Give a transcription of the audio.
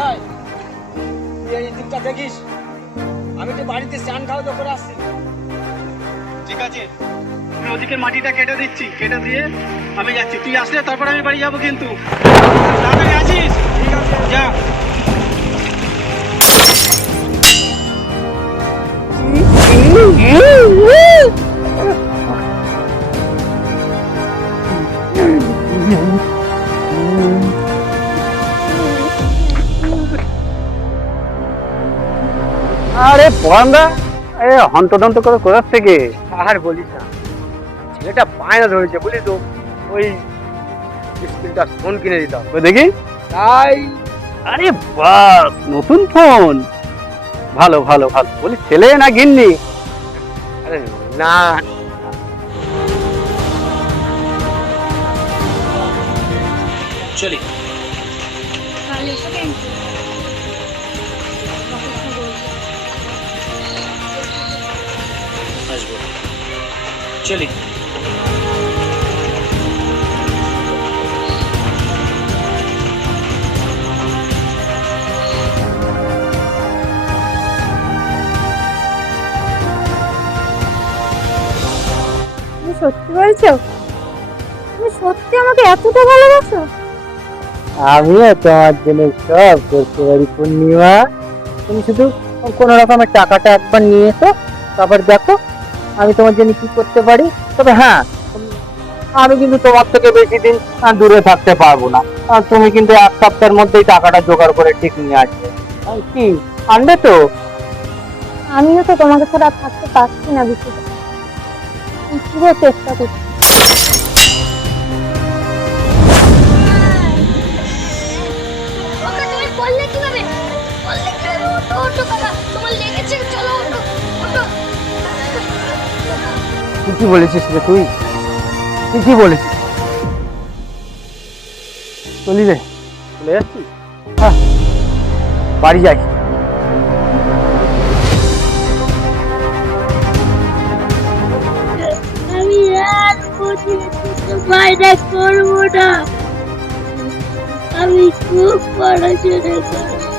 যাই, তুই এই দিকটা দেখিস, আমি তো বাড়িতে স্নান খাওয়া তো করে আসছি। ঠিক আছে, আমি ওদিকে মাটিটা কেটে দিচ্ছি, কেটে দিয়ে আমি যাচ্ছি। তুই আসলে তারপর আমি বাড়ি যাবো, কিন্তু তাড়াতাড়ি আসিস। ঠিক আছে, যা। আরে পরান্দা, এ হন্তদন্ত করে কোথার থেকে? আর বলিস না, ছেলেটা বায়না ধরেছে বলি তো, ওই স্ক্রিনটা ফোন কিনে দিতাম। ওই দেখি। তাই আরে বাস, নতুন ফোন, ভালো ভালো ভালো। বলি ছেলে না গিন্নি? আরে না, চলি। আসবো, চলি। তুমি সত্যি বলছো? তুমি সত্যি আমাকে এতটা ভালোবাসো? আমিও তোমার জন্য সব করতে পারি পূর্ণিমা। তুমি শুধু কোনো রকমের টাকাটা একবার নিয়ে এসো, তারপর দেখো আমি তোমার জন্য কি করতে পারি। তবে হ্যাঁ, আমি কিন্তু তোমার থেকে বেশি দিন দূরে থাকতে পারবো না। তুমি কিন্তু এক সপ্তাহের মধ্যেই টাকাটা জোগাড় করে ঠিক নিয়ে আসবে। কি আনবে তো? আমিও তো তোমাকে ছাড়া আর থাকতে পারছি না বিষয়টা, পুরো চেষ্টা করছি। ঠিকই বলেছিস রে তুই, ঠিকই বলেছিস। চলি রে, চলে যাচ্ছিস? বাড়ি যাই। আমি আর বাইরে করবো না, আমি খুব পড়াশোনা করবো।